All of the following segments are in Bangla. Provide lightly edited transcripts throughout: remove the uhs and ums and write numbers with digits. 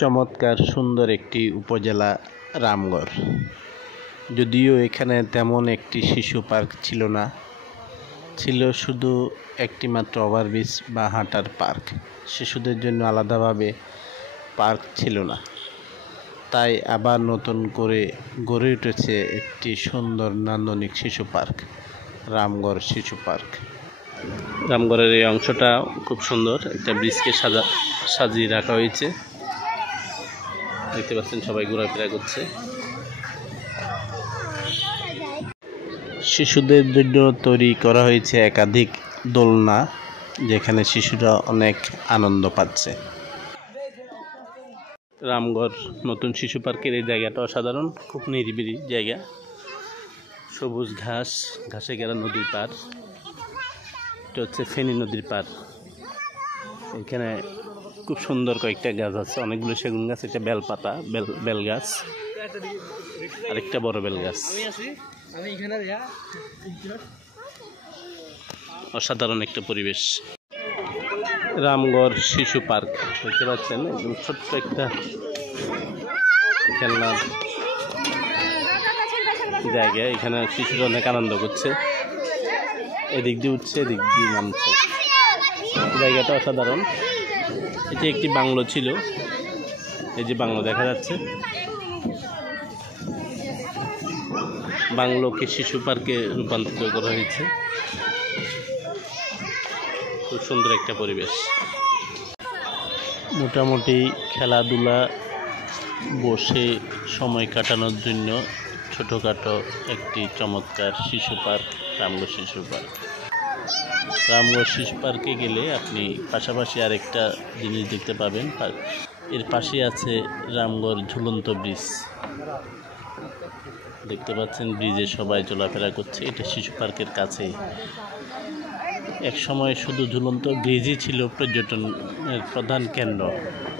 চমৎকার সুন্দর একটি উপজেলা রামগড়। যদিও এখানে তেমন একটি শিশু পার্ক ছিল না, ছিল শুধু একটি মাত্র ওভারব্রিজ বা হাঁটার পার্ক। শিশুদের জন্য আলাদাভাবে পার্ক ছিল না, তাই আবার নতুন করে গড়ে উঠেছে একটি সুন্দর নান্দনিক শিশু পার্ক, রামগড় শিশু পার্ক। রামগড়ের এই অংশটা খুব সুন্দর, একটা ব্রিজকে সাজিয়ে রাখা হয়েছে। দেখতে পাচ্ছেন সবাই ঘোরাফেরা করছে। শিশুদের জন্য তৈরি করা হয়েছে একাধিক দোলনা, যেখানে শিশুরা অনেক আনন্দ পাচ্ছে। রামগড় নতুন শিশু পার্কের এই জায়গাটা অসাধারণ, খুব নিরিবিলি জায়গা, সবুজ ঘাসে ঘেরা নদীর পাড়। এটা হচ্ছে ফেনী নদীর পাড়। এখানে খুব সুন্দর কয়েকটা গাছ আছে, অনেকগুলো সেগুন গাছ, এটা বেলপাতা বেল গাছ, আরেকটা বড় বেল গাছ। অসাধারণ একটা পরিবেশ। রামগড় শিশু পার্ক দেখতে পাচ্ছেন, একদম ছোট্ট একটা খেলনার জায়গা। এখানে শিশুরা অনেক আনন্দ করছে, এদিক দিয়ে উঠছে এদিক দিয়ে নামছে। জায়গাটা অসাধারণ। এটি একটি বাংলো ছিল, এই যে বাংলো দেখা যাচ্ছে। বাংলোকে শিশু পার্কে রূপান্তরিত করা হয়েছে। খুব সুন্দর একটা পরিবেশ। মোটামুটি খেলাধুলা, বসে সময় কাটানোর জন্য ছোটোখাটো একটি চমৎকার শিশু পার্ক, রামগড় শিশু পার্ক। রামগড় শিশু পার্কে গেলে আপনি পাশাপাশি আরেকটা জিনিস দেখতে পাবেন, এর পাশে আছে রামগড় ঝুলন্ত ব্রিজ। দেখতে পাচ্ছেন ব্রিজে সবাই চলাফেরা করছে, এটা শিশু পার্কের কাছেই। এক সময় শুধু ঝুলন্ত ব্রিজই ছিল পর্যটনের প্রধান কেন্দ্র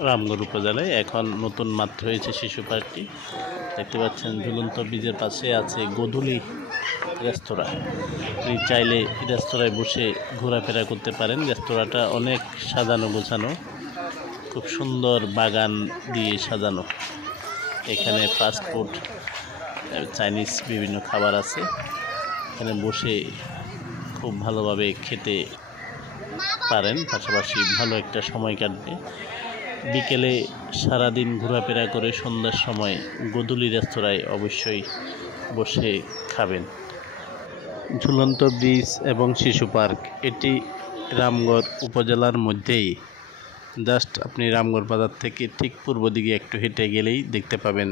রামগড় উপজেলায়, এখন নতুন মাত্র হয়েছে শিশু পার্কটি। দেখতে পাচ্ছেন ঝুলন্ত ব্রিজের পাশে আছে গোধূলি রেস্তোরাঁ। আপনি চাইলে রেস্তোরাঁয় বসে ঘোরাফেরা করতে পারেন। রেস্তোরাঁটা অনেক সাজানো গোছানো, খুব সুন্দর বাগান দিয়ে সাজানো। এখানে ফাস্টফুড, চাইনিজ বিভিন্ন খাবার আছে। এখানে বসে খুব ভালোভাবে খেতে পারেন, পাশাপাশি ভালো একটা সময় কাটবে। বিকেলে সারাদিন ঘোরাফেরা করে সন্ধ্যার সময় গোধূলি রেস্তোরাঁয় অবশ্যই বসে খাবেন। ঝুলন্ত ব্রিজ এবং শিশু পার্ক এটি রামগড় উপজেলার মধ্যেই। জাস্ট আপনি রামগড় বাজার থেকে ঠিক পূর্ব দিকে একটু হেঁটে গেলেই দেখতে পাবেন